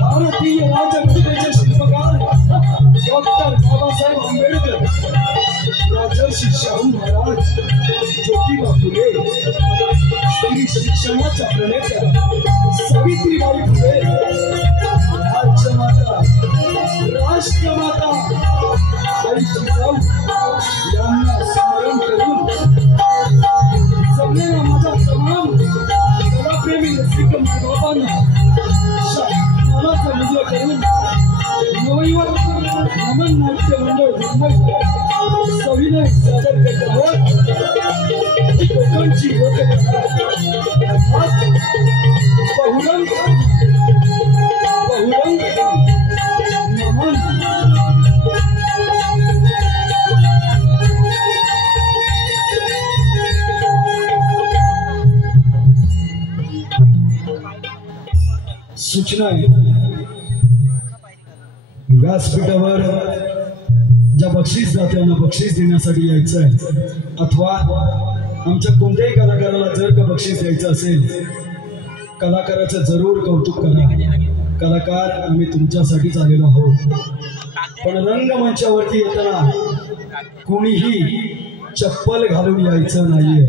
भारतीय राज्यघटनेचे शिल्पकार डॉक्टर बाबासाहेब आंबेडकर, राजर्षी शाहू महाराज, ज्योतिबा फुले, स्त्री शिक्षणाच्या प्रणेत्या सावित्रीबाई फुले, राज्यमाता, राष्ट्रमाता आई जिजाऊ यांना स्मरण करून जमलेल्या माझ्या तमाम कलाप्रेमी रसिक बाबांना शासनाचा मुजरा करून नवयुवक नमन नाट्य मंडळ मुंबई सविनय सादर करत आहोत कोकणची लोककला अर्थात बहुरंग नमन। सूचना आहे, व्यासपीठावर ज्या बक्षीस दात्यांना बक्षीस देण्यासाठी यायचं आहे अथवा आमच्या कोणत्याही कलाकाराला जर का बक्षीस द्यायचं असेल, कलाकाराचं जरूर कौतुक करा। कलाकार आम्ही तुमच्यासाठीच आलेलो आहोत, पण रंगमंचावरती येताना कोणीही चप्पल घालून यायचं नाहीये।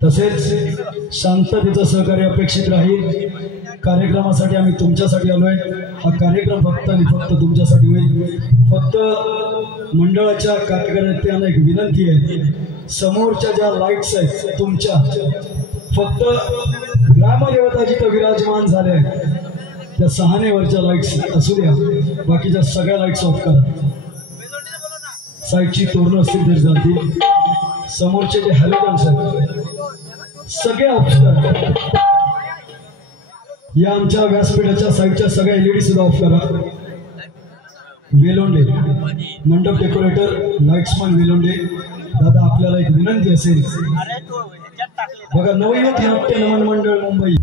तसेच शांततेचं सहकार्य अपेक्षित राहील। कार्यक्रमासाठी आम्ही तुमच्यासाठी आलोय। हा कार्यक्रम फक्त आणि फक्त तुमच्यासाठी होईल। फक्त मंडळाच्या कार्यकर्त्यांना एक विनंती आहे, समोरच्या ज्या लाईट्स आहेत तुमच्या, फक्त ग्रामदेवता जिथं विराजमान झाल्या त्या सहानेवरच्या लाईट्स असू द्या, बाकीच्या सगळ्या लाईट्स ऑफ करा। साईडची तोरणं असतील तरी चालतील, समोरचे जे हॅलोजन्स आहेत सगळे ऑफ करा। या आमच्या व्यासपीठाच्या साईडच्या सगळ्या LED सुद्धा ऑफ करा। वेलोंडे मंडप डेकोरेटर लाईट्समन वेलोंडे दादा, आपल्याला एक विनंती असेल बघा, नवयुवक नाट्य नमन मंडळ मुंबई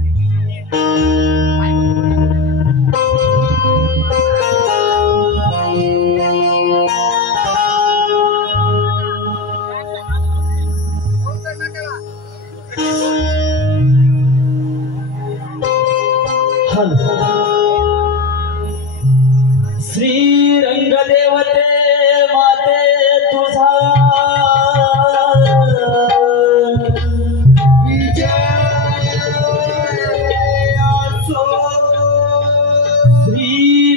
श्री रंगदेवते माते तुझा विजय असो, श्री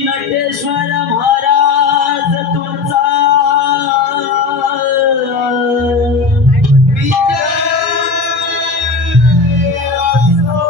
नटेश्वर महाराज तुमचा विजय असो।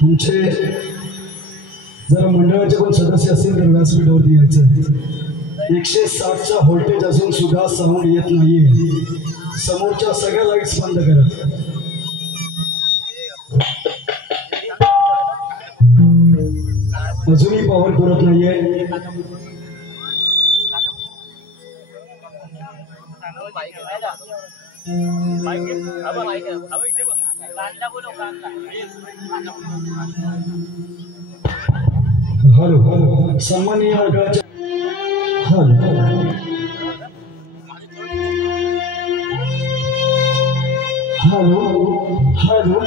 तुमचे जर मंडळाचे कोण सदस्य असतील तर व्यासपीठावरती यायचं 160चा व्होल्टेज असून सुद्धा साऊंड येत नाहीये. समोरच्या सगळ्या लाईट्स बंद करा. अजूनही पॉवर पुरत नाहीये. हॅलो सामान्य मंडळाच्या हॅलो हॅलो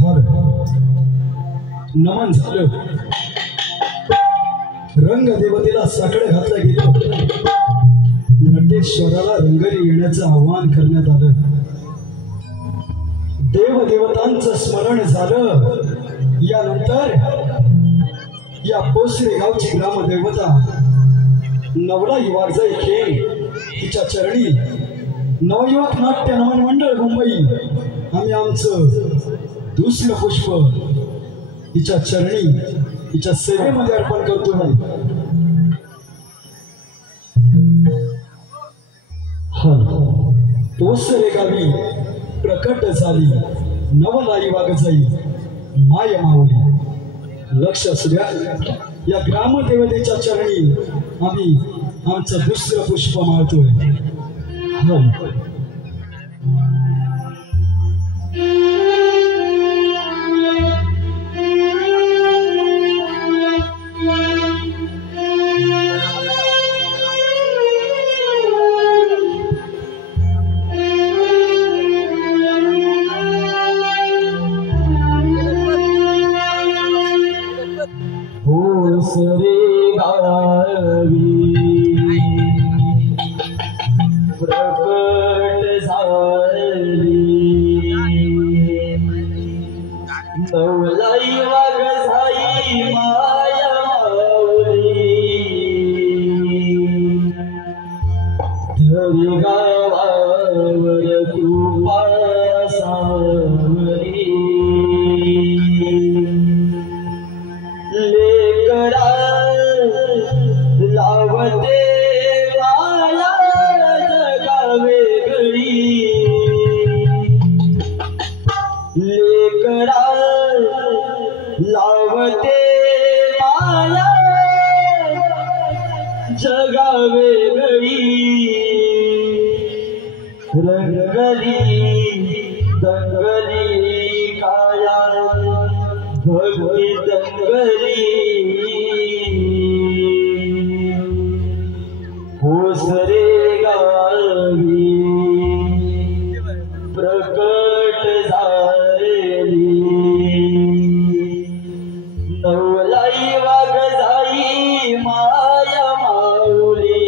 हॅलो नमन झालं. रंगदेवतेला साकडं घातलं गेलं. नटेश्वराला रंगरी येण्याचं आवाहन करण्यात आलं. देवदेवतांचं स्मरण झालं. या पोसरे गावची ग्रामदेवता नवलाई वारजाई खेळ तिच्या चरणी नवयुवक नाट्य नमन मंडळ मुंबई आम्ही आमचं दुसरं पुष्प तिच्या चरणी तिच्या सेवेमध्ये अर्पण करतो. पोसरे गावी प्रकट झाली नवलाई वागजाई माय माऊली. लक्ष असू द्या, या ग्रामदेवतेच्या चरणी आम्ही आमचं दुसरं पुष्प माळतोय. पोसरे गावी प्रकट झाली नवलाई वागजाई माया माऊली. धरी गावावर कृपा सावरी लेकरा लावते माया जगावे गळी. लेकरा लावते माया जगावे गळी. रंगली दंगली काया भक्ती दंगली. पोसरे गावी प्रकट झाली नवलाई वागजाई माया माऊली.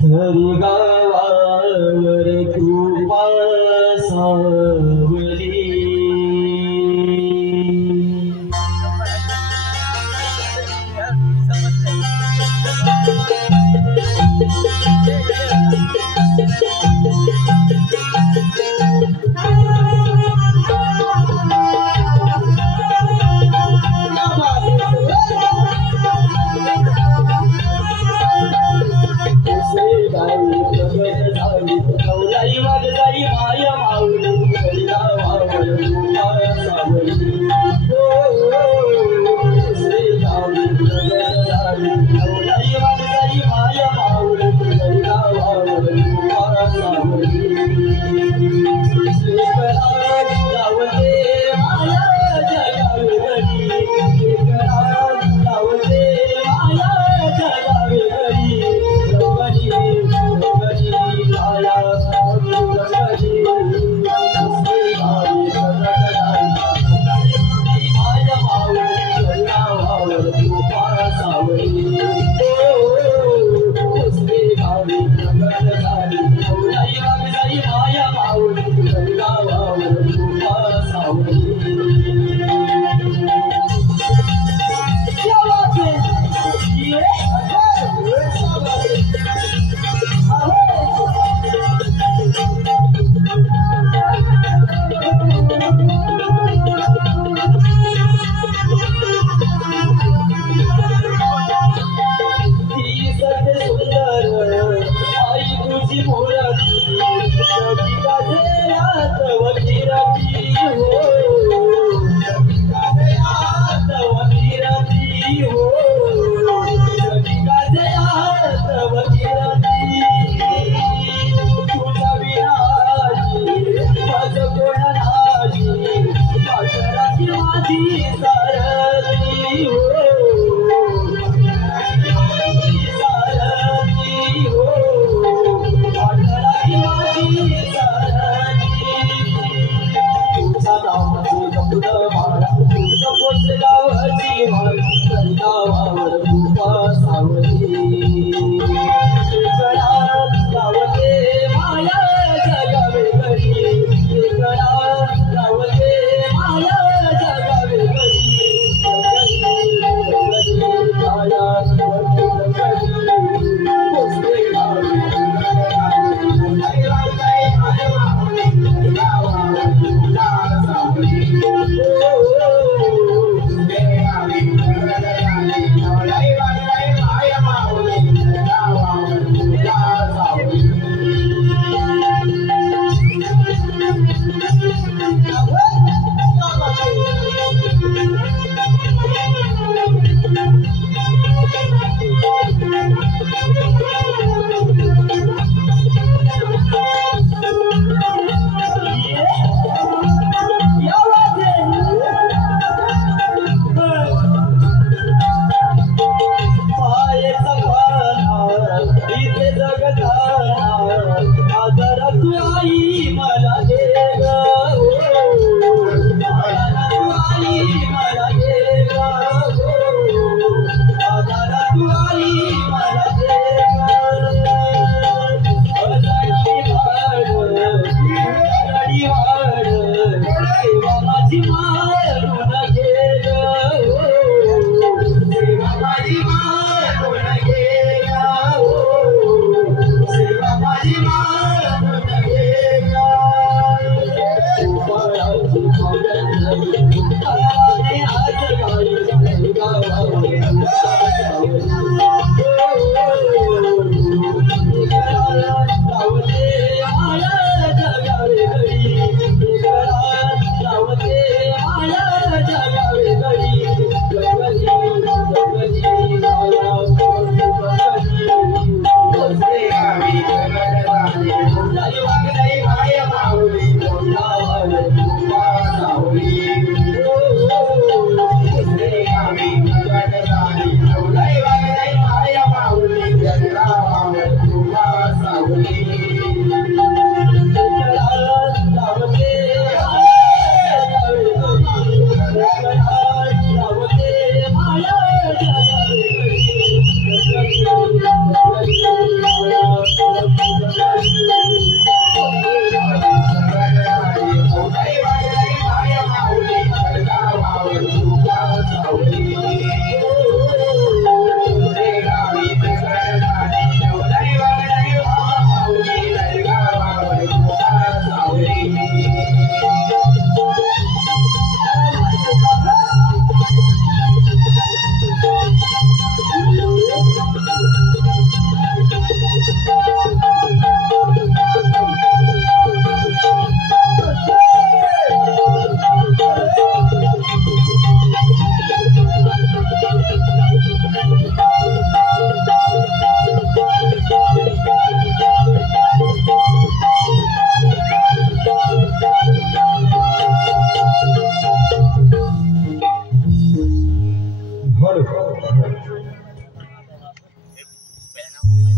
धरी गावावर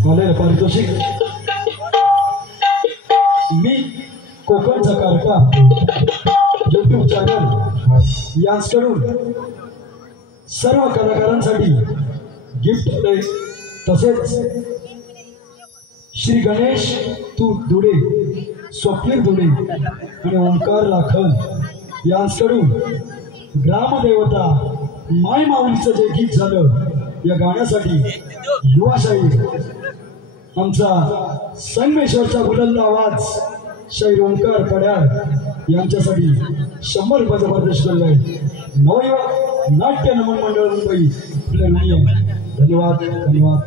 आलेलं पारितोषिक मी कोकणचा कारका युट्यूब चॅनल यांकडून सर्व कलाकारांसाठी गिफ्ट होते। तसेच श्री गणेश तू दुडे, स्वप्नील दुडे आणि ओंकार राखल यांकडून ग्रामदेवता माय माऊलीचं जे गीत झालं या गाण्यासाठी युवा शाहीर आमचा संगमेश्वरचा बुलंद आवाज शाहीर ओंकार पड्याळ यांच्यासाठी 100 रुपयाचा प्रदेश केलाय। नवयुवक नाट्य नमन मंडळ मुंबई धन्यवाद धन्यवाद धन्यवाद।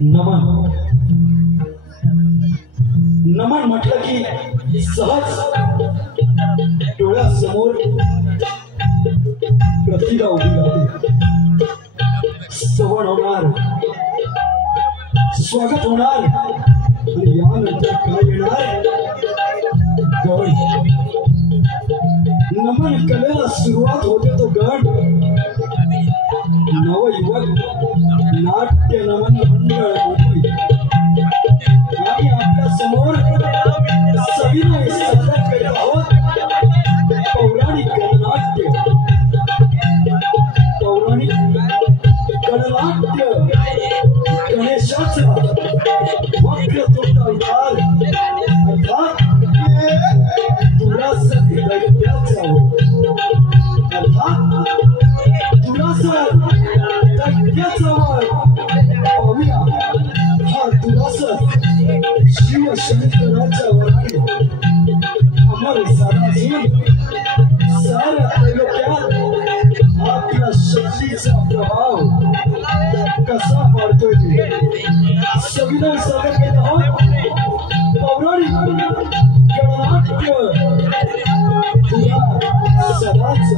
नमन नमन म्हटलं की सहज डोळ्यासमोर प्रतिभा उभी राहते। सवड होणार, स्वागत होणार आणि यानंतर काय येणार गड। नमन कलेला सुरुवात होते तो गड। नवयुवक नाट्य नमन मंडळ मुंबई आणि आपल्या समोर सविनय सादर करीत आहोत पौराणिक गणनाट्य। पौराणिक गणनाट्य गणेशाचा वक्रतुंड अवतार अर्थात दुरासत दैत्याचा अर्थात दुरासत दैत्याचा पाहूया। हा दुरासत शिवशंकराच्या वराने अमर झाला असून साऱ्या तालुक्यात आपल्या शक्तीचा प्रभाव कसा पडतोय ते सविनय सादर करत आहोत पौराणिक गणनाट्य तुला सदाच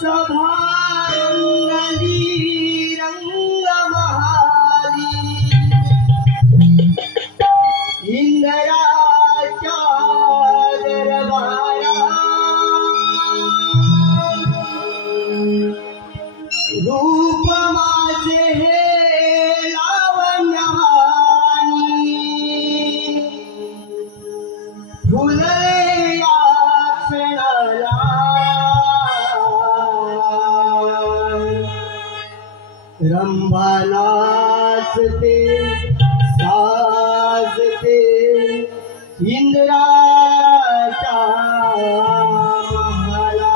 सभारंगली रंग महाली इंद्राच्या दरबारा रूप माझे लावण्यवाणी फुले या क्षणाला रंभा नाचते साजते इंद्राच्या महाला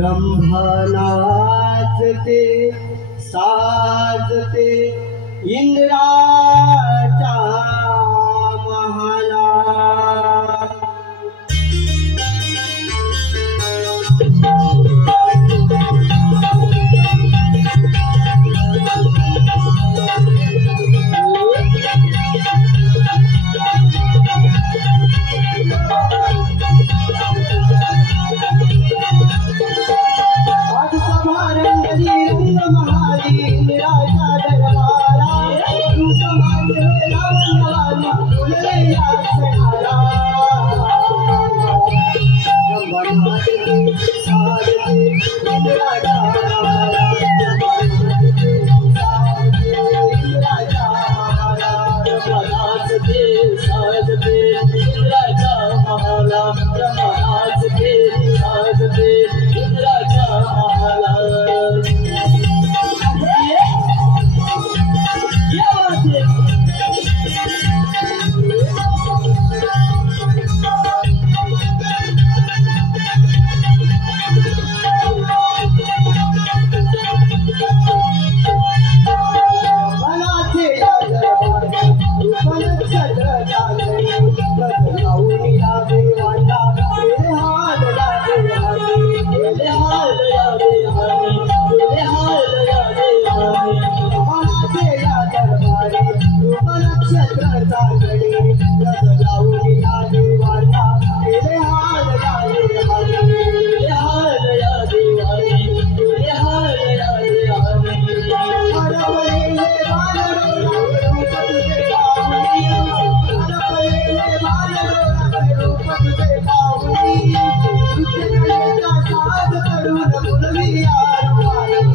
रंभा नाचते साजते इंद्राच्या महाला आज सभारंगली रंग महाली इंद्राच्या दरबारा रूप माझे लावण्यवाणी फुले या क्षणाला रंभा नाचते साजते इंद्राच्या महाला इंद्राच्या महाला रंभा नाचते साजते इंद्राच्या महाला रंभा नाचते साजते इंद्राच्या महाला क्या बात है मनाचे या दरबारी रूपनक्षत्र चालले बदलावून या देवांना गेले हाल या देवानी गेले हाल या देवानी गेले हाल या देवानी मनाचे या दरबारी रूपनक्षत्र चालले बदलावून या देवांना गेले हाल या देवानी गेले हाल या देवानी गेले हाल या देवानी हरवलेले बालरोला रूप तुझे पाहुनी हरवलेले बालरोला रूप तुझे पाहुनी तुझ्याचा साज करून बोलवी आरवानी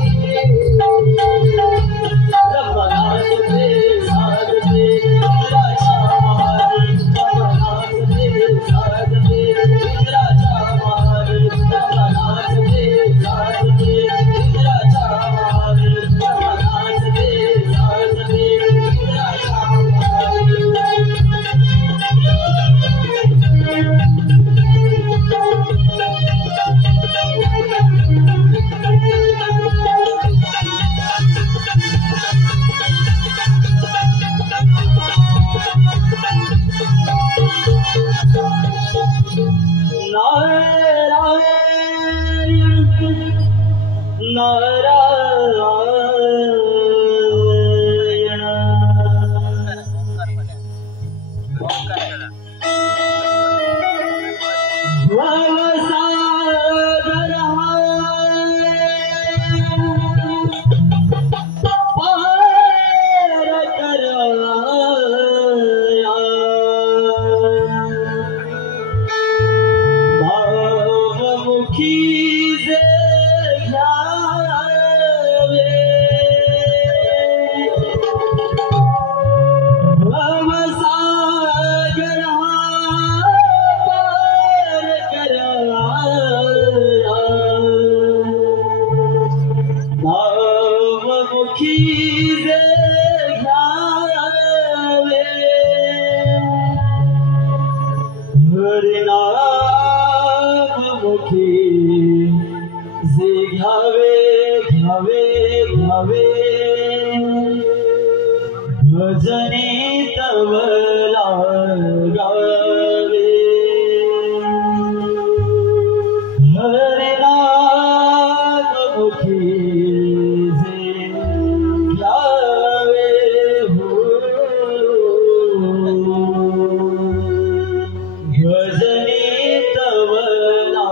रंभा नाचते साजते इंद्राच्या महाली रंभा नाचते साजते इंद्राच्या महाली रंभा नाचते साजते इंद्राच्या महाली रंभा नाचते साजते इंद्राच्या महाली भजनी तवला गावे हरे नाम मुखी जे घ्यावे हो भजनी तवला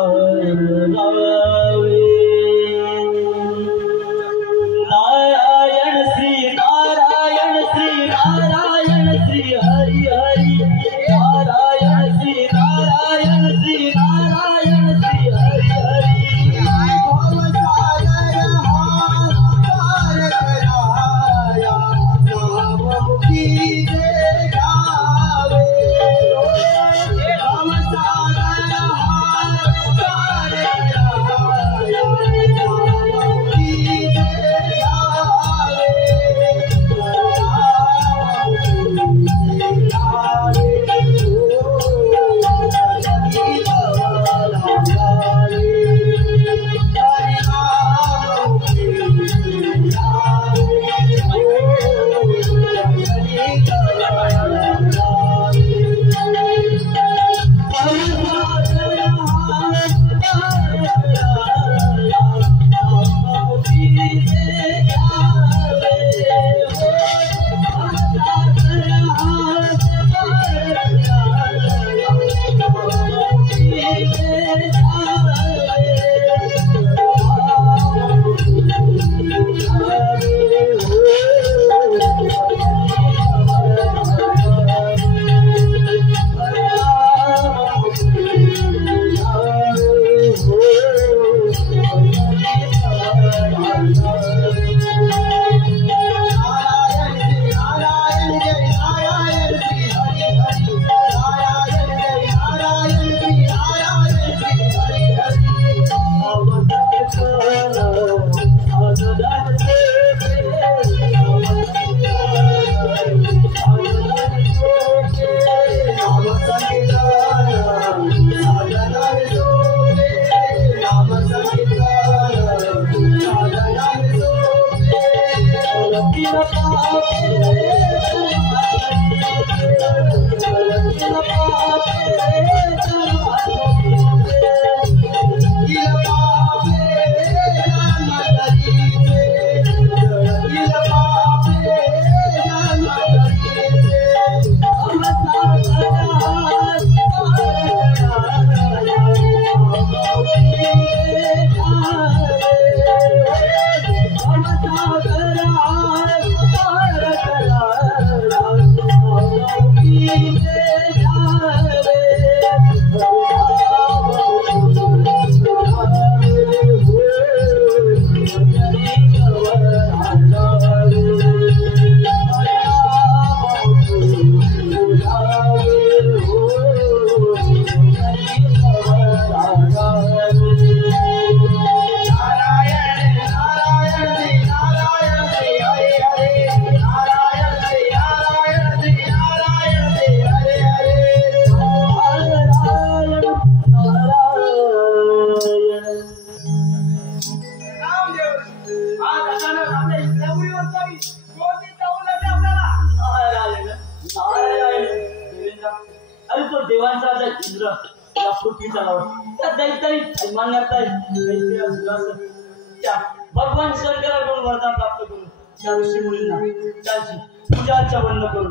भगवान शंकराकडून वरदान प्राप्त करून त्या ऋषी मुलींना त्यांची पूजार्चा बंद करून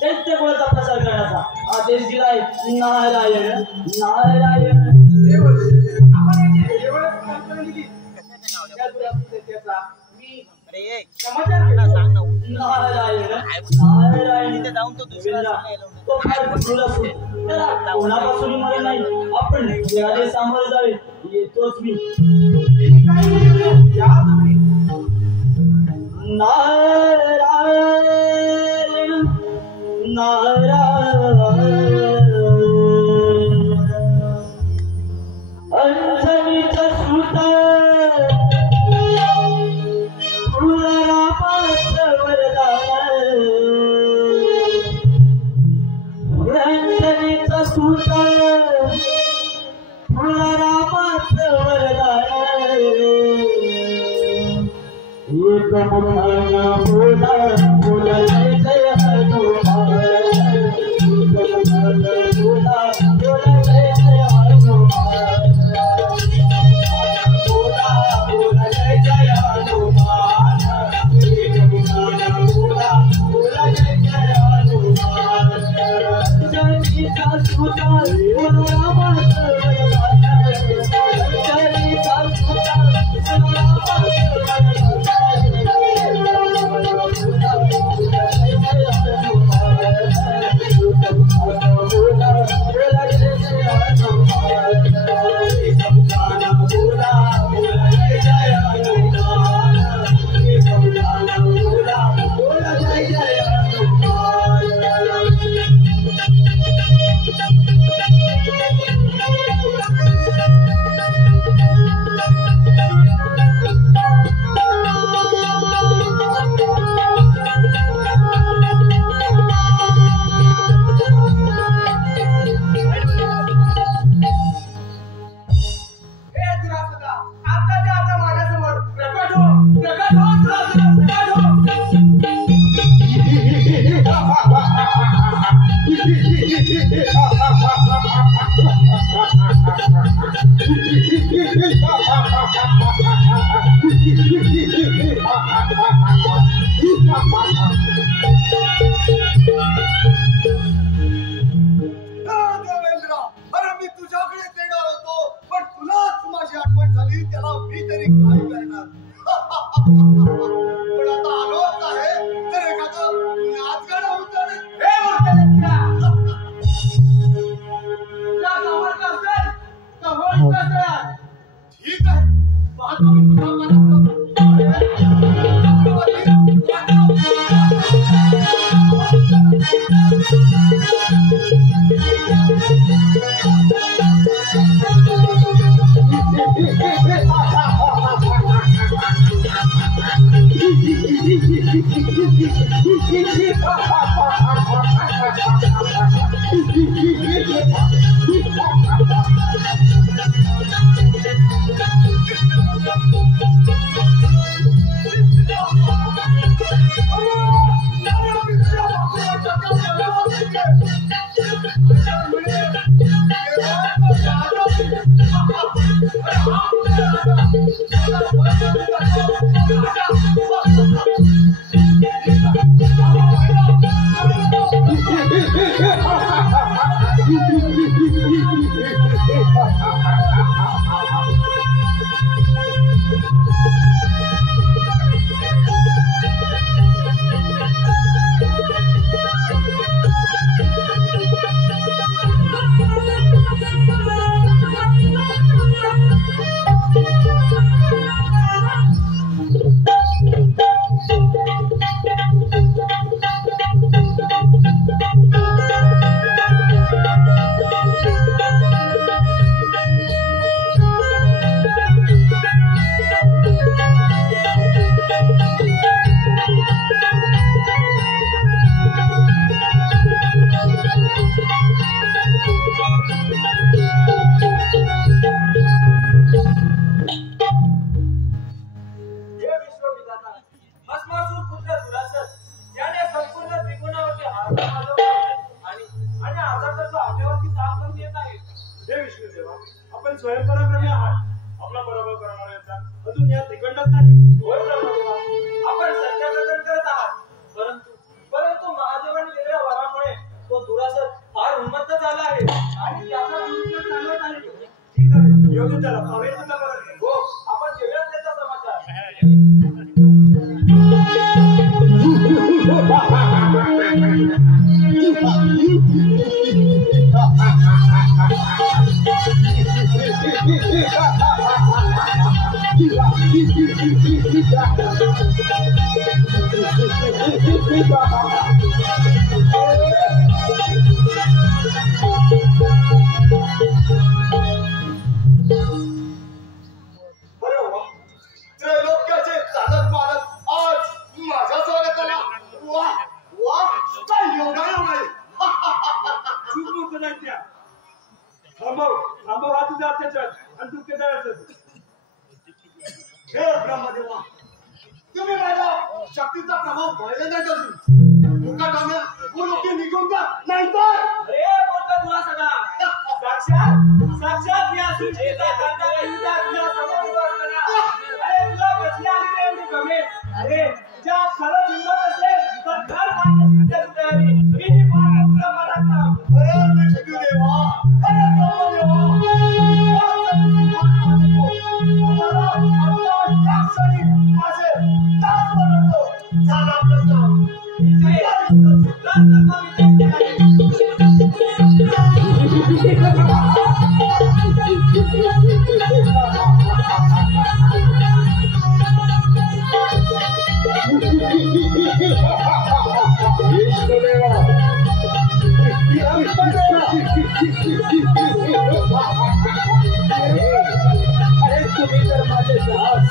दैत्य कुळाचा प्रसार करण्याचा आदेश दिलाय. नारायण नारायण नारायण नारायण तो फार क्रूर असून त्याला कोणापासून मला नाही. आपण याला सामोरे जावे. येतोच मी. नारायण नारायण अंजनीचा सुता फुलरामाचं वरदान. अंजनीचा सुता फुलरामाचं वरदान. एक मुखानं बोला बोला जय जय हनुमान. एक मुखानं बोला बोला जय जय हनुमान. बोला बोला जय जय हनुमान. एक मुखानं बोला बोला जय जय हनुमान. अंजनीचा सुता फुलरामाचं वरदान. अंजनीचा सुता फुलरामाचं वरदान. आपण स्वयंपराक्रमी आहात. आपला पराभव करणाऱ्यांचा अजून या तिकडलाच नाही. होय ब्रह्मदेवा, आपण सत्याग्रहण करत आहात. परंतु महादेवाने दिलेल्या वरामुळे तो दुरासर फार उन्मत्त झाला आहे आणि त्याचा दुरुपयोग चालवत आहे. ठीक आहे, योग्य त्याला हवे तुला बरं. हो, आपण घेऊयाच त्याचा समाचार. त्रैलोक्याचे चालक मालक आज माझ्या स्वागताला. वा वा, काय एवढा आहे. चूक नको नाही त्या. थांबव हा तुझा अत्याचार आणि तू केदाराचं. हे ब्रह्मदेवा, तुम्ही माझ्या शक्तीचा प्रभाव पाहिला नाही अजून. मुकाटाने लोके निघून जा, नाही तर अरे बोलता तुला सदा साक्षात या सृष्टीचा करणारा युद्ध तुझ्या समोर उभा असताना. अरे तुला कसली आली रे एवढी गमे. अरे ज्या खरंच हिंमत असेल तर घर मारण्याची तयारी. मी तुला मला अरे विष्णुदेवा, अरे ब्रह्मदेवा, अरे तुम्ही तर माझे दास.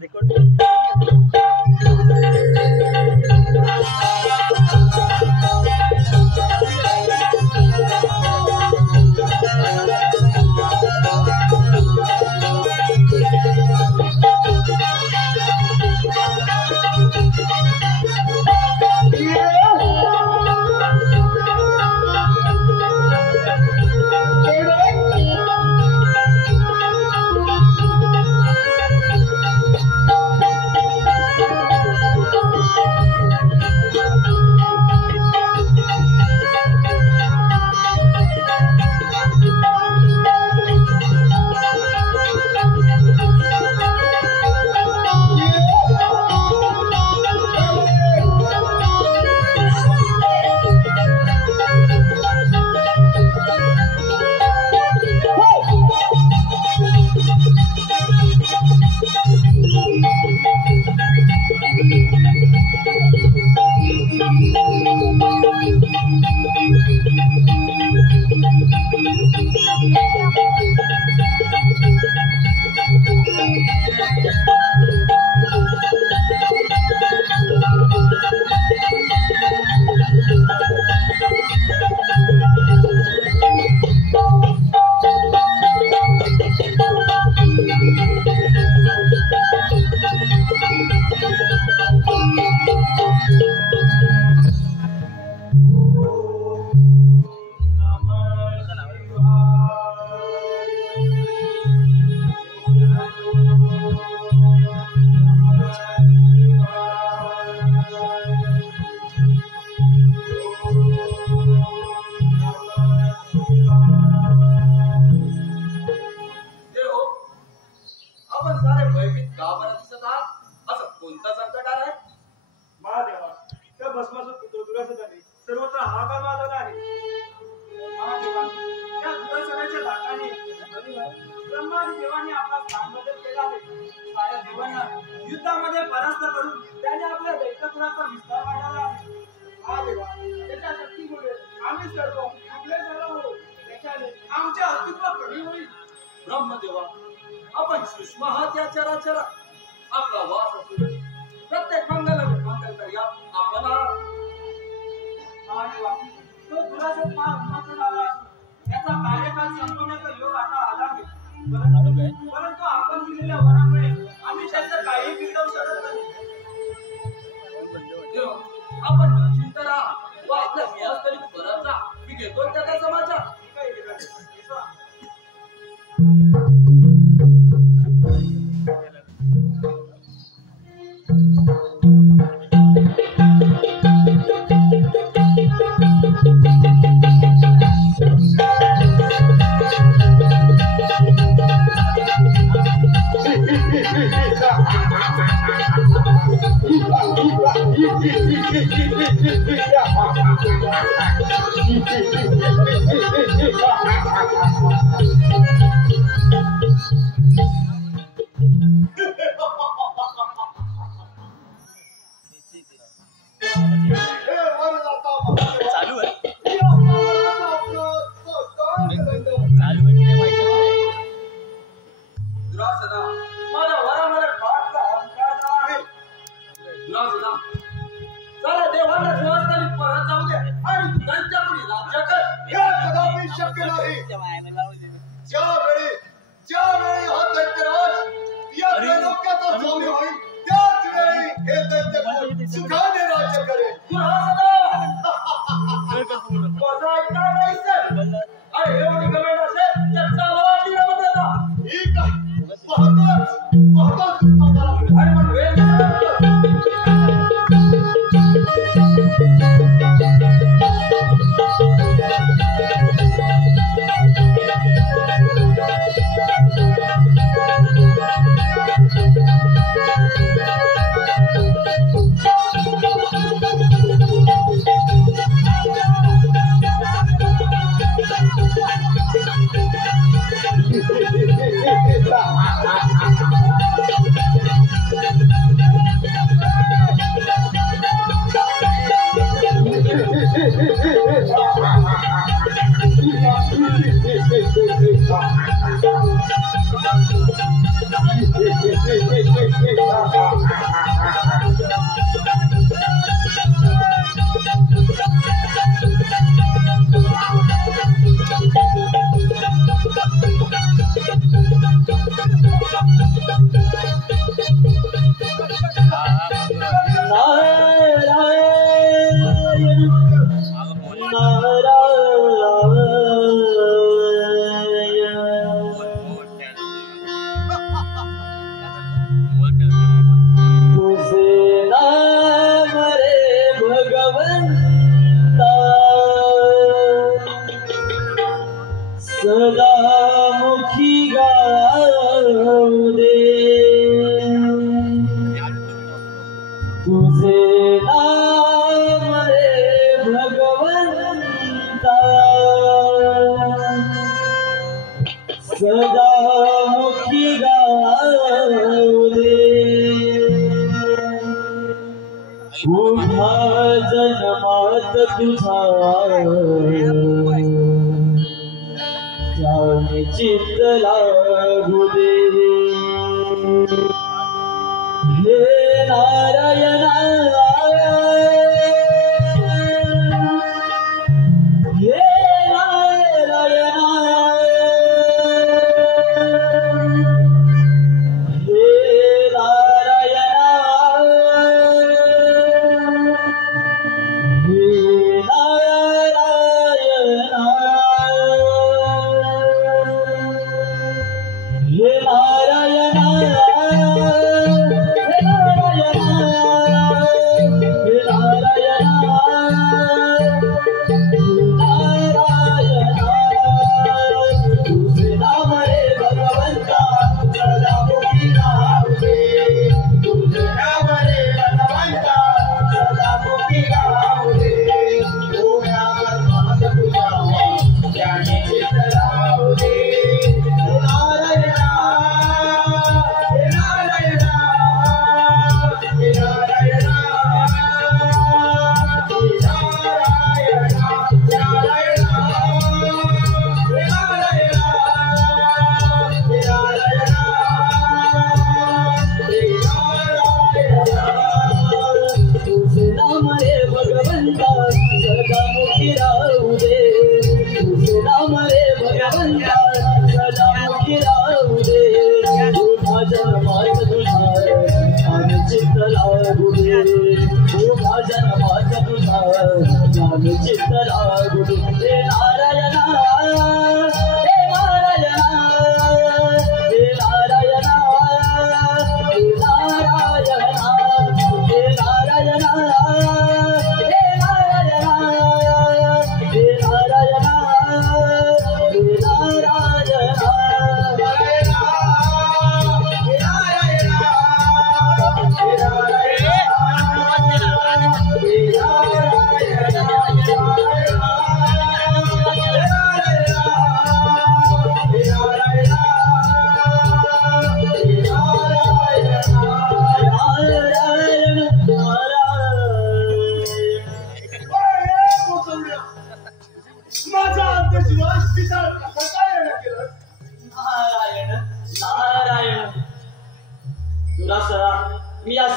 Record. युद्धामध्ये परास्त करून त्याने आपल्या दैत्यपुराचा विस्तार वाढवला आहे. हा देवा, त्याच्या शक्तीमुळे आम्ही सर्व आपले सर्व त्याच्याने आमचे अस्तित्व कमी होईल. ब्रह्मदेवा, आपण सूक्ष्म आहात या चराचरा. आपला वास असून प्रत्येक मंगल कार्या आपण आहात. हा देवा, तो दुराचा मात्र झाला असून त्याचा कार्यकाळ संपवण्याचा योग आता आला आहे. परंतु आपण दिलेल्या वरामुळे आम्ही त्याचं काही बिघडवू शकत नाही. देव, आपण निश्चिंत राहा व आपल्या व्यवस्थित परत जा. मी घेतो त्याचा समाचार. काही बिघडलं नाही. दुरासदा, माझ्या वरामध्ये फाटला अहंकार झाला आहे. दुरासदा, चला देवाला व्यवस्थित परत जाऊ दे आणि त्यांच्यापुढे राज्य कर. हे कदापि शक्य नाही. ज्यावेळी हा दैत्यराज या त्रैलोक्याचा स्वामी होईल त्याच वेळी हे दैत्य सुखाने राज्य करेल. दुरासदा, माझं ऐकणार नाहीस तर? अरे एवढी गमेंट असेल तर चालवा वीरभद्र. ठीक आहे, पाहतोच तुम्हाला. अरे पण वेळ नाही. सदामुखी गाऊ दे तुझे नाम रे भगवंता सदामुखी गाऊ दे पुन्हा जन्मात तुझा जाने चित्त लागू दे हे नारायण हे नारायण हे नारायण हे नारायण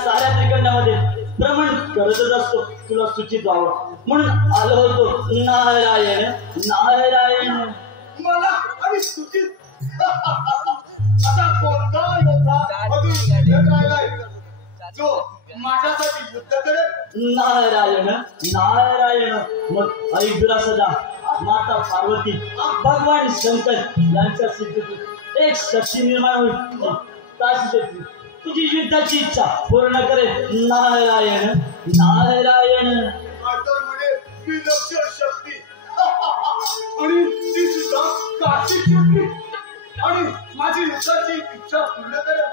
साऱ्या त्रिकंडामध्ये भ्रमण करतच असतो, तुला सूचित व्हावं म्हणून आलो होतो. नारायण नारायण. मला आणि सुचित असा कोणता योद्धा अजून शिल्लक राहिलाय जो माझ्यासाठी युद्ध करेल? नारायण नारायण. मग ऐक सदा माता पार्वती भगवान शंकर यांच्या सिद्धीतून एक शक्ती निर्माण होईल, काशी देतील तुझी युद्धाची इच्छा पूर्ण करेल. नारायण नारायण. तर म्हणे विलक्षण शक्ती आणि ती सुद्धा काशीची होती आणि माझी युद्धाची इच्छा पूर्ण करेल.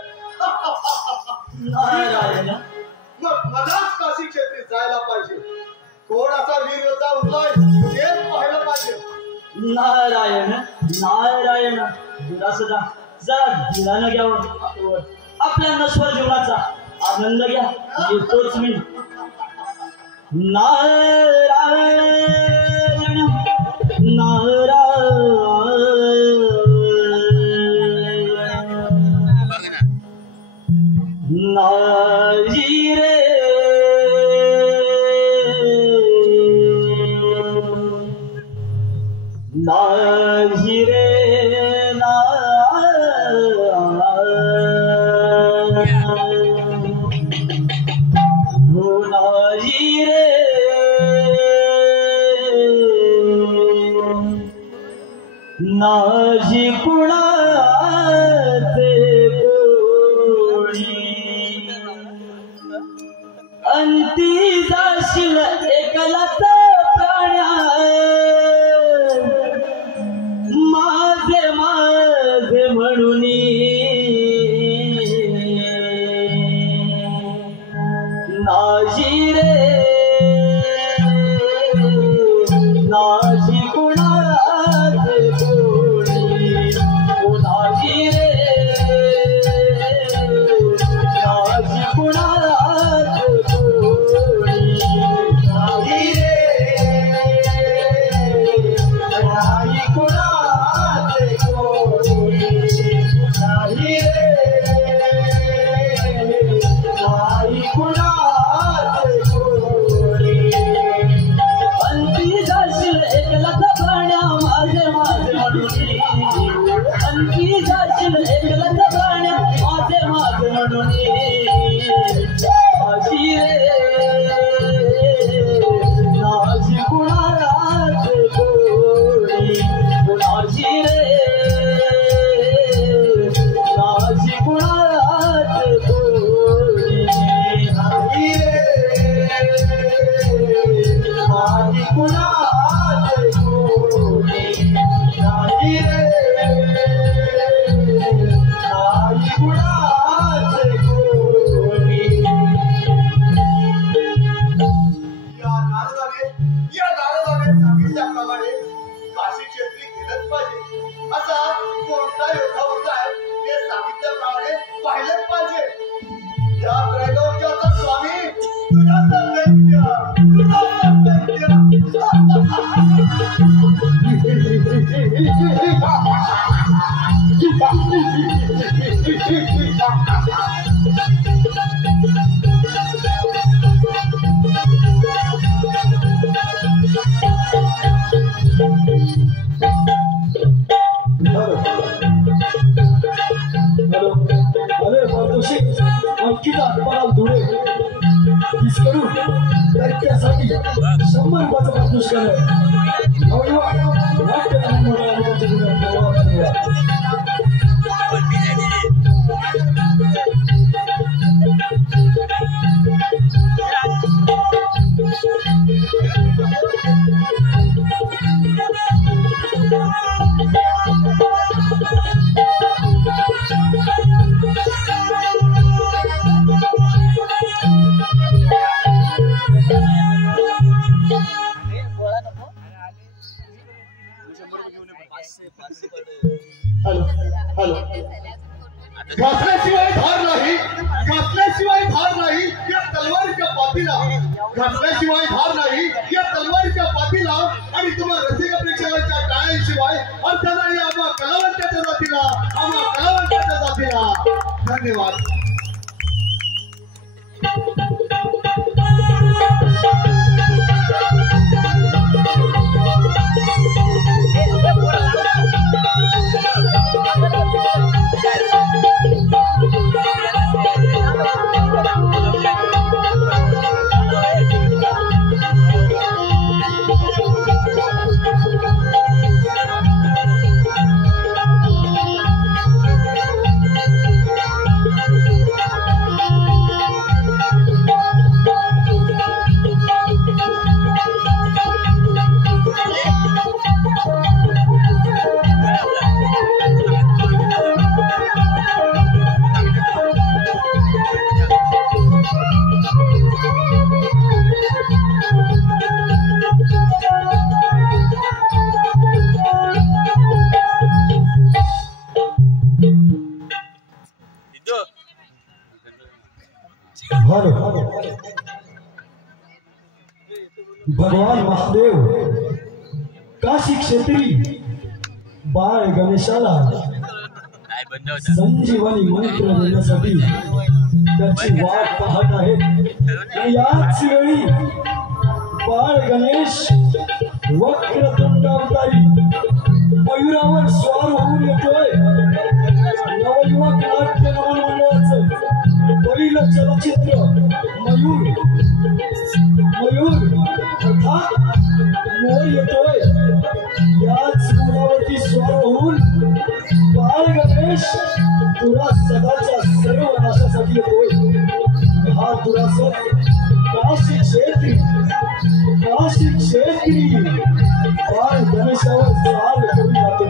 नारायण. मग मलाच काशी क्षेत्री जायला पाहिजे. कोण असा वीर योद्धा उरलाय तेच पाहायला पाहिजे. नारायण नारायण. दुरासदा जरा दिलानं घ्यावं, आपल्या नश्वर जीवनाचा आनंद घ्या. येतोच मी. नारायण नारायण. नाजी रे नाजी रे नाजी रे नाजी कुणाचे कोणी अंती जाशील एकलाच प्राण्या माझे माझे म्हणून नाजी रे नाजी कुणाचे कोणी नाजी रे नाजी कुणाचे कोणी नाजी रे नाजी कुणाचे कोणी नाजी रे नाजी कुणाचे कोणी अंती जाशील एकलाच प्राण्या माझे माझे म्हणून अंती जाशील एकलाच प्राण्या माझे माझे म्हणून नाजी रे नाजी कुणाचे कोणी नाजी रे नाजी कुणाचे कोणी नाजी रे नाजी कुणाचे कोणी नाजी रे नाजी कुणाचे कोणी. या नारदाने सांगितल्याप्रमाणे काशी क्षेत्री गेलंच पाहिजे. असा कोणता योद्धा होता आहे ते सांगितल्याप्रमाणे पाहिलंच पाहिजे. या त्रैलोक्याचा स्वामी तुझा दैत्य तुझा दैत्य. हॅलो अरे पारदर्शी अंकिता पराल धुळे वीस करू त्याच्यासाठी 100 रुपयाचा पारितोषिक केलं. हॅलो हॅलो घासल्याशिवाय धार नाही, घासल्याशिवाय धार नाही या तलवारीच्या पाठीला, घासल्याशिवाय धार नाही या तलवारीच्या पाठीला. आणि तुम्हाला रसिक प्रेक्षकांच्या टाळ्यांशिवाय अर्थ नाही आम्हा कलावंताच्या जातीला, आम्हा कलावंताच्या जातीला. धन्यवाद. भगवान महादेव काशी क्षेत्री बाळ गणेशाला संजीवनी मंत्र देण्यासाठी त्याची वाट पाहत आहेत. आणि याच वेळी बाळ गणेश वक्रतुंड अवतारी मयुरावर स्वार होऊन येतोय. नवयुवक नाट्य नमन मंडळाचं पहिलं चलचित्र मयूर अर्थात मोर येतोय. याच मोरावरती स्वार होऊन बाळ गणेश तुला सदाच्या सर्व नाशासाठी येतोय. हा दुरासत काशी क्षेत्री बाळ गणेशावर स्वार करून जातो.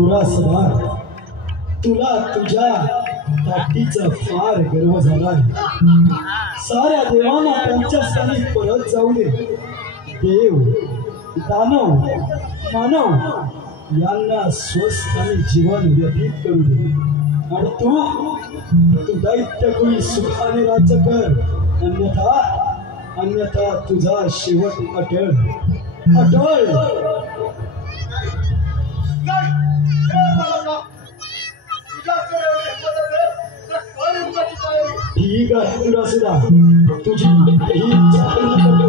दुरासदार, तुला तुझ्या ताकदीचा फार गर्व झालाय. साऱ्या देवांना त्यांच्या स्थानी परत जाऊ दे. देव, दानव, मानव यांना स्वस्थानी जीवन व्यतीत करू दे. आणि तू दैत्यकुळी सुखाने राज्य कर. अन्यथा तुझा शेवट अटळ अटळ. ठीक आहे दुरासदा, तुझी ही इच्छा पूर्ण करतो.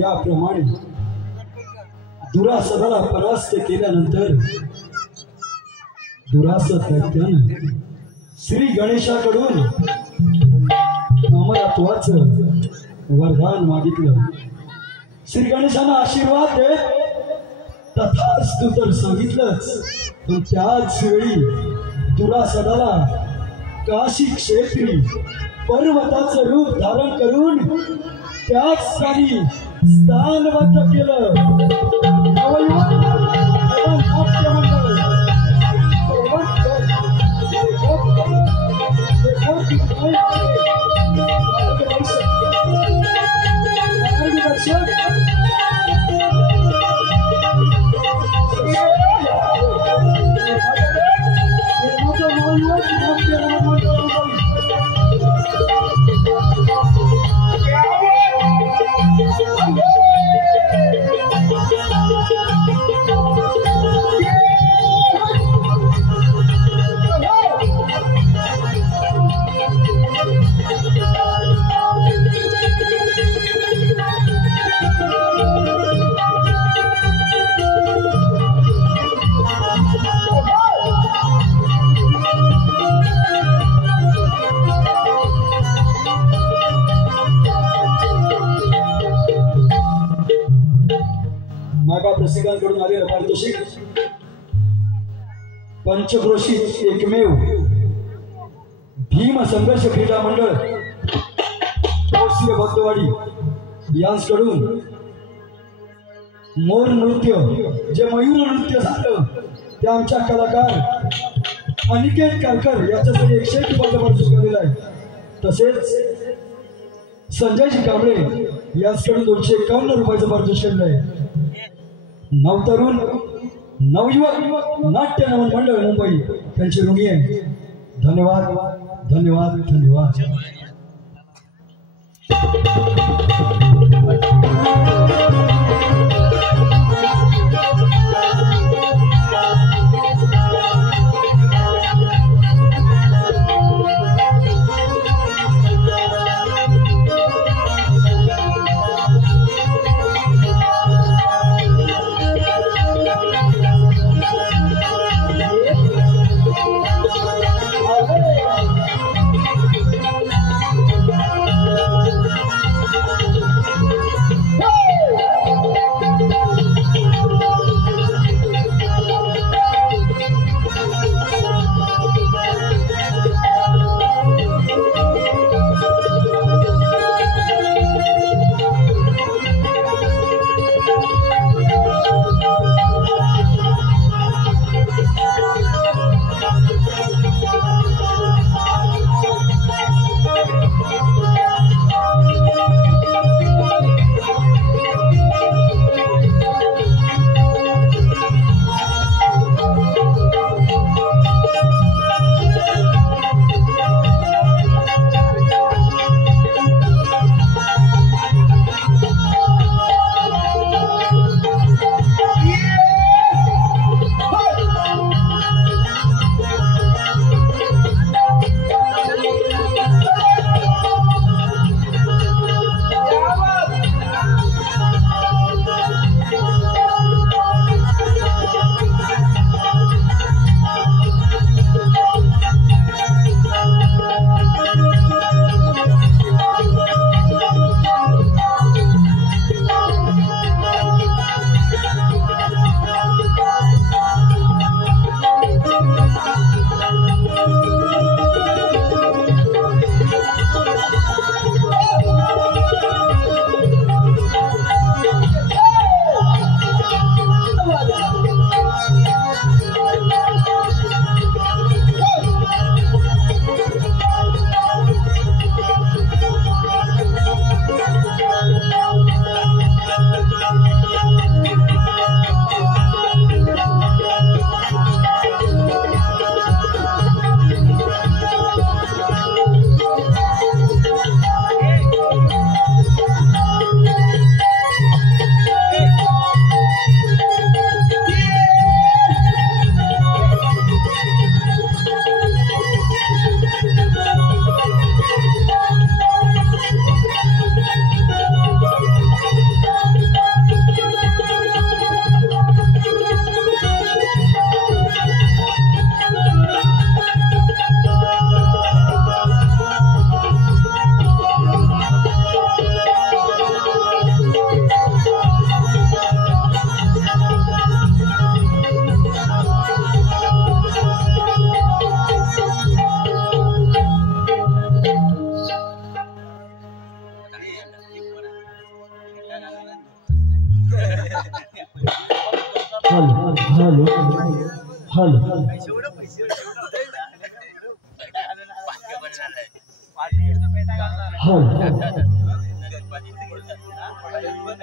याप्रमाणे दुरासदाला परास्त केल्यानंतर दुरासद दैत्यानं श्री गणेशाकडून अमरत्वाचं वरदान मागितलं. श्री गणेशानं आशीर्वाद देत तथास्तु तर सांगितलंच, पण त्याच वेळी दुरासदाला काशी क्षेत्री पर्वताचं रूप धारण करून त्याच स्थानी स्थानबद्ध केलं. रसिकांकडून आलेलं पारितोषिक पंचक्रोशीत एकमेव भीम संघर्ष क्रीडा मंडळ बद्धवाडी यांकडून मोर नृत्य जे मयूर नृत्य झालं ते आमच्या कलाकार अनिकेत कारकर याच्यासाठी 101 रुपयाचा पारितोषिक आलेला आहे. तसेच संजयजी कांबळे यांच्याकडून 251 रुपयाचं पारितोषिक आलेलं आहे. नवतरुण नवयुवक नाट्य नवन मंडळ मुंबई त्यांचे ऋणी आहे. धन्यवाद धन्यवाद धन्यवाद.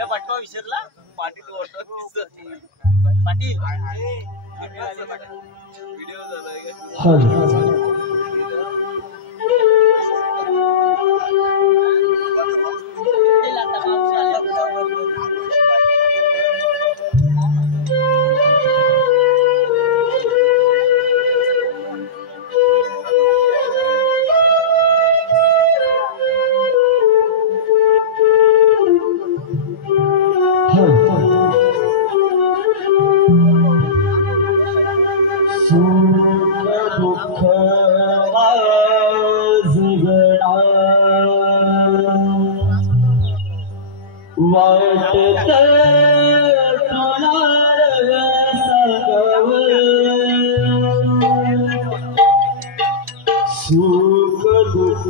पाठवा विसरला पाटील पाटील व्हिडिओ सुख दुःख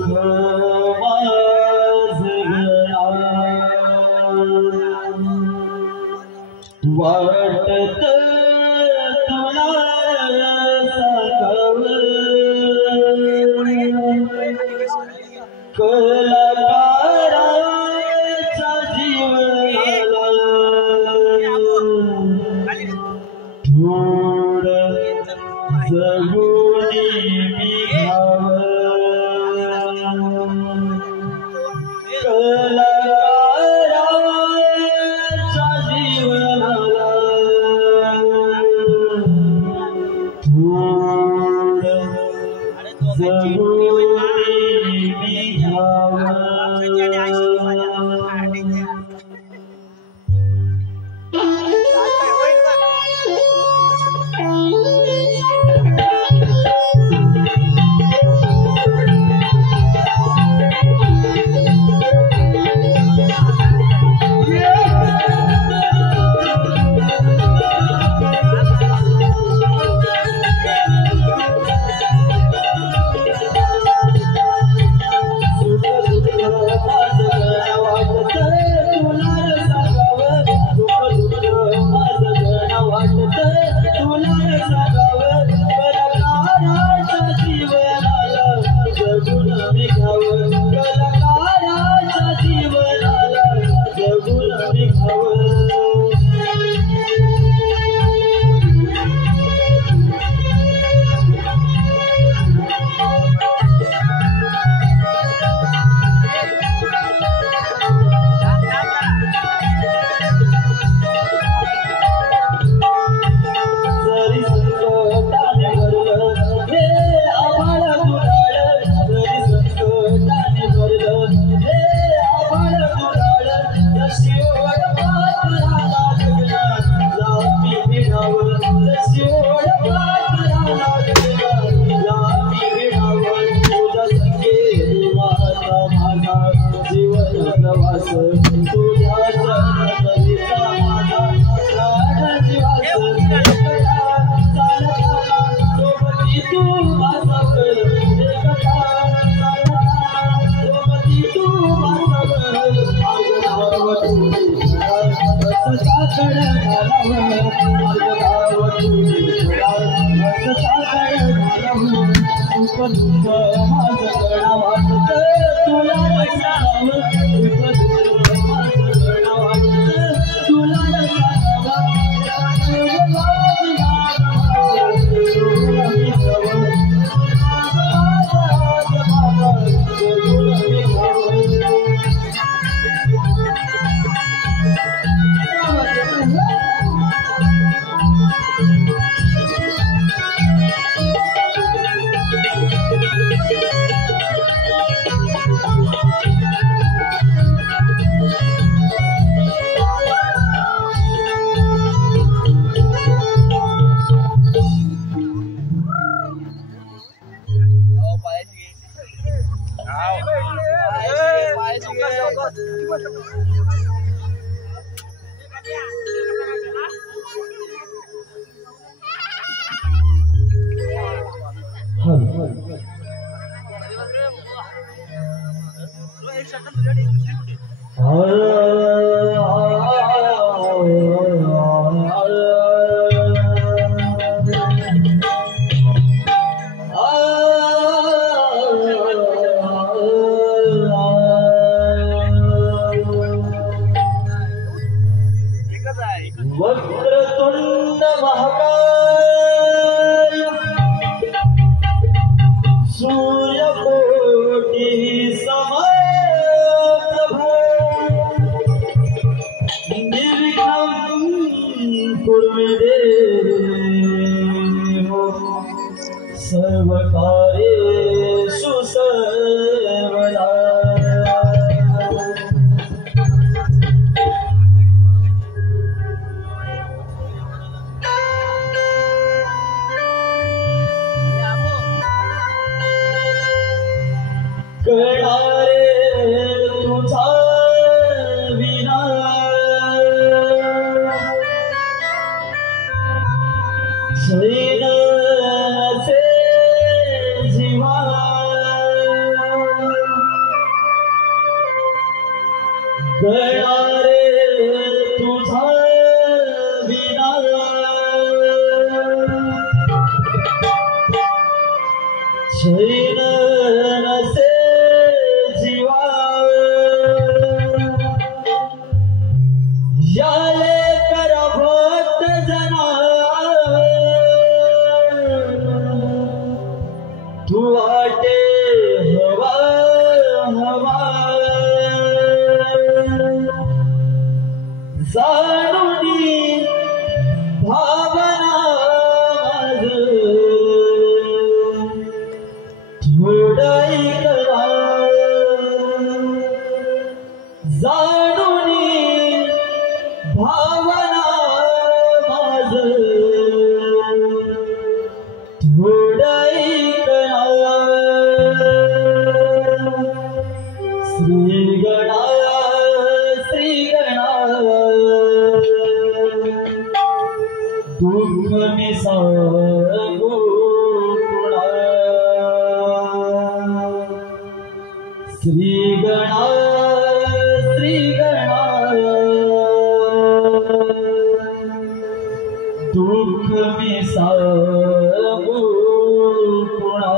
वाटत तुला कलाकाराचा जीवनाला थोडं जगून कलाकाराचा जीवनाला थोडं जगून सूर्यकोटि समप्रभ निर्विघ्नं कुरु मे देव सर्वकार्येषु सर्वदा। करणारे तुझा विना शैन से जीवा करणारे तुझा विना शैन से याले कर भक्त जना तू वाटे हवा हवा जाणुनी भावना थोडं करा जाणुनी भावना माझ थोडं करा। श्री गणा दुःख मी सांगू कुणा श्री गणा दुःख मी सांगू कुणा।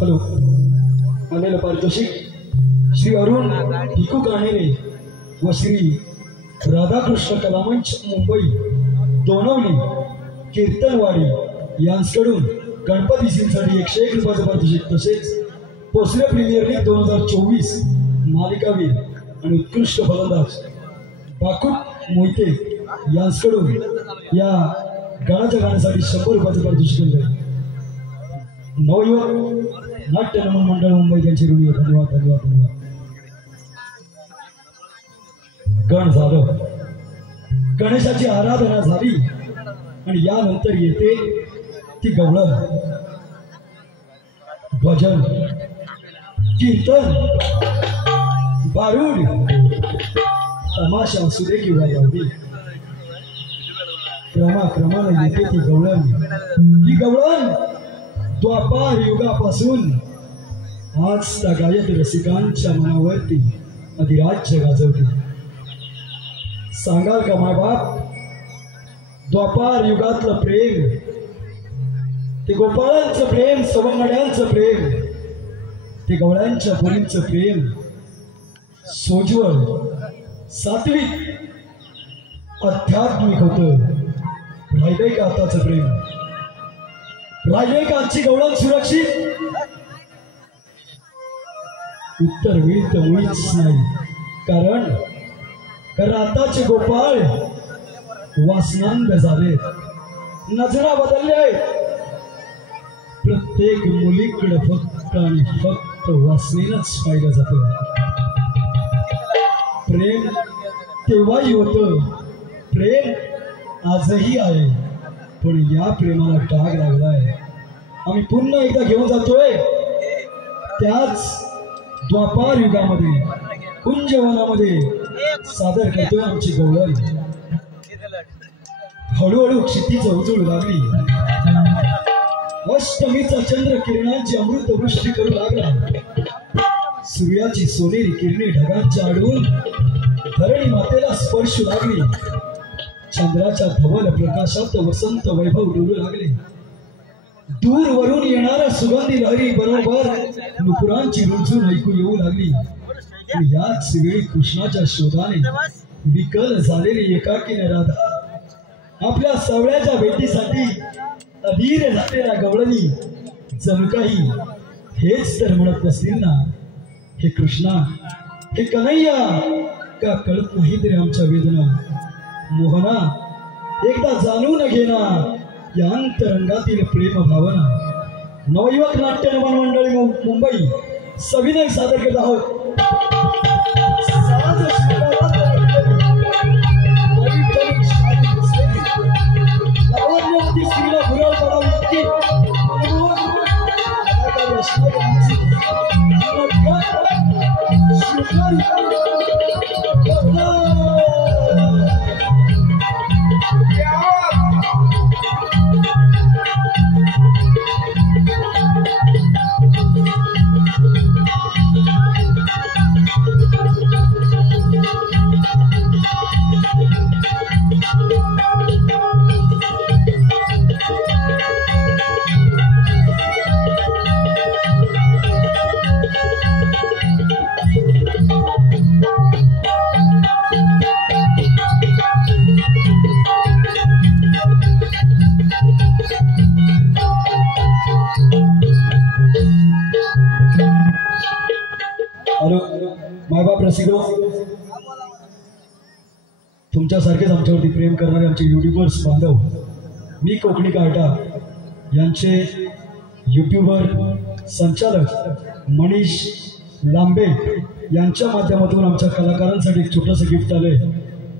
हॅलो, आलेलं पारितोषिक श्री अरुण भिकू काणेरे व श्री राधाकृष्ण कलामंच मुंबई दोनवली कीर्तनवाडी यांच्याकडून गणपती सीनसाठी 101 रुपयाचं पारितोषिक, तसेच पोसरे प्रीमियर लीग 2024 मालिकावीर आणि उत्कृष्ट फलंदाज बाकुट मोहिते यांच्याकडून या गाण्याच्या गाण्यासाठी 100 रुपयाचं पारितोषिक दिलं. नवयुवक नाट्य नमन मंडळ मुंबई त्यांची ऋणी. धन्यवाद धन्यवाद धन्यवाद. गण झालं, गणेशाची आराधना झाली आणि यानंतर येते ती गवळण, भजन, कीर्तन, बारूड, तमाशा असू दे किंवा लावडी, क्रमाक्रमाने येते ती गवळण. ही गवळण द्वापार युगापासून आज तगायत रसिकांच्या मनावरती अधिराज्य गाजवते. सांगाल का मायबाप, द्वापार युगातलं प्रेम, ते गोपाळांचं प्रेम, सवंगड्यांचं प्रेम, ते गवळ्यांच्या मुलींचं प्रेम सोज्वळ, सात्विक, आध्यात्मिक होतं. राहिलंय का आताचं प्रेम? राहिलंय का आजची गवळण सुरक्षित? उत्तर होईल तर मुळीच नाही. कारण आताचे गोपाळ वासनांध झाले, नजरा बदलले. प्रत्येक मुलीकडे फक्त आणि फक्त वासनेनच पाहिलं जातं. प्रेम तेव्हाही होतं, प्रेम आजही आहे, पण या प्रेमाला डाग लागलाय. आम्ही पुन्हा एकदा घेऊन जातोय त्याच द्वापार युगामध्ये, कुंजवनामध्ये सादर करतोय आमची गवळण. हळूहळू क्षितिज उजळू लागली, अष्टमीचा चंद्र किरणांची अमृत वृष्टी करू लागला. सूर्याची सोनेरी किरणे ढगांच्या आडवून धरणी मातेला स्पर्शू लागली. चंद्राच्या धवल प्रकाशात वसंत वैभव डोलू लागले. दूर वरून येणाऱ्या सुगंधी लहरी बरोबर नुपुरांची रुजून ऐकू येऊ लागली. याच वेळी कृष्णाच्या शोधाने विकल झालेली एकाकीने राधा आपल्या सावळ्याच्या भेटीसाठी अधीर झालेल्या गवळणी जणू काही हेच तर म्हणत नसतील ना, हे कृष्णा, हे कन्हैया, का कळत नाही तरी आमच्या वेदना? मोहना, एकदा जाणून घेना या अंतरंगातील प्रेम भावना. नवयुवक नाट्य नमन मंडळी मुंबई सविनय सादर करत आहोत. स्त्रीला भुरळ पडावी इतकी रसिको, तुमच्यासारखेच आमच्यावरती प्रेम करणारे आमचे युट्यूबर्स बांधव, मी कोकणी कार्टा यांचे युट्यूबर संचालक मनीष लांबे यांच्या माध्यमातून आमच्या कलाकारांसाठी एक छोटंसं गिफ्ट आलंय.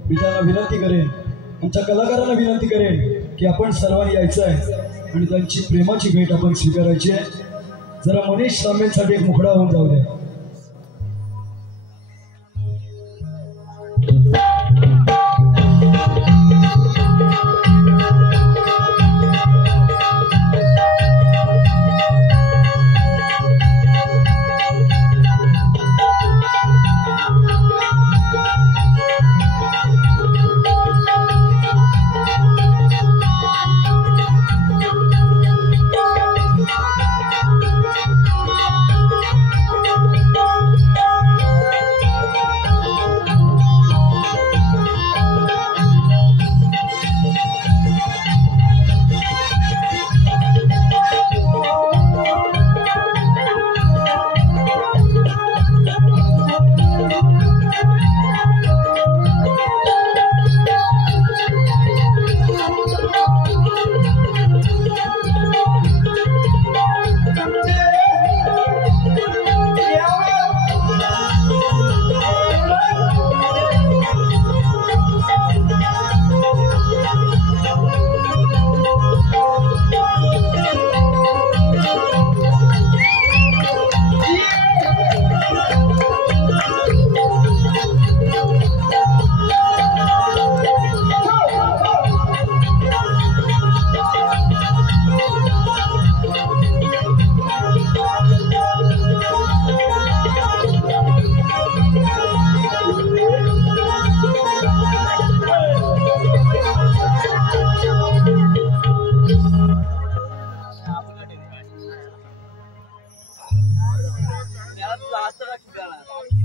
मी त्यांना विनंती करेन, आमच्या कलाकारांना विनंती करेन की आपण सर्वांनी यायचं आहे आणि त्यांची प्रेमाची भेट आपण स्वीकारायची आहे. जरा मनीष लांबेंसाठी एक मुखडा होऊन जाऊ द्या.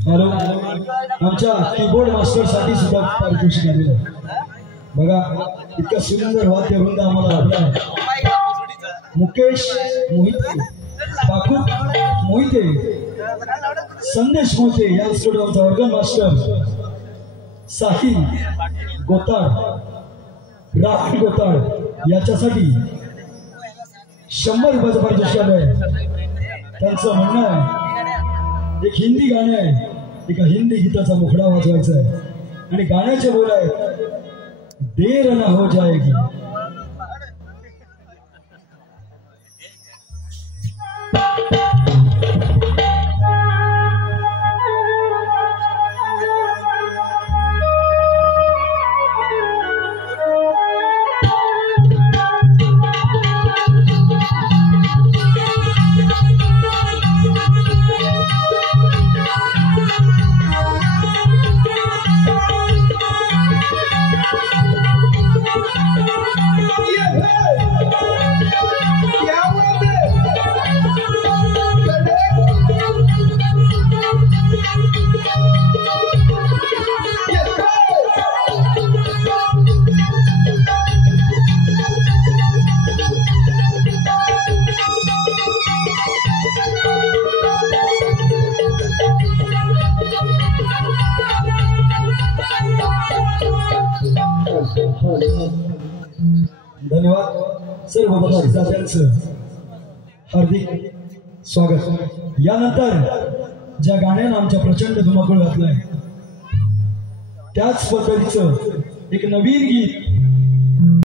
हॅलो, आमच्या कीबोर्ड मास्टर साठी सुद्धा पारितोषिक आलेलं आहे. बघा, इतका सुंदर वाद्यवृंद आम्हाला लाभला आहे. मुकेश मोहिते, बाकू मोहिते, संदेश मोहिते या स्टुडिओचा ऑर्गन मास्टर, साहिल गोताळ, राहुल गोताळ याच्यासाठी 100 रुपयाचं पारितोषिक आलं आहे. त्यांचं म्हणणं आहे एक हिंदी गाणं आहे, एका हिंदी गीताचा मुखडा वाजवायचा आहे आणि गाण्याचे बोल आहेत, देर ना हो जाएगी. धन्यवाद सर्व बक्षिसांचं हार्दिक स्वागत. यानंतर ज्या गाण्यानं आमच्या प्रचंड धुमाकूळ घातलाय त्याच पद्धतीचं एक नवीन गीत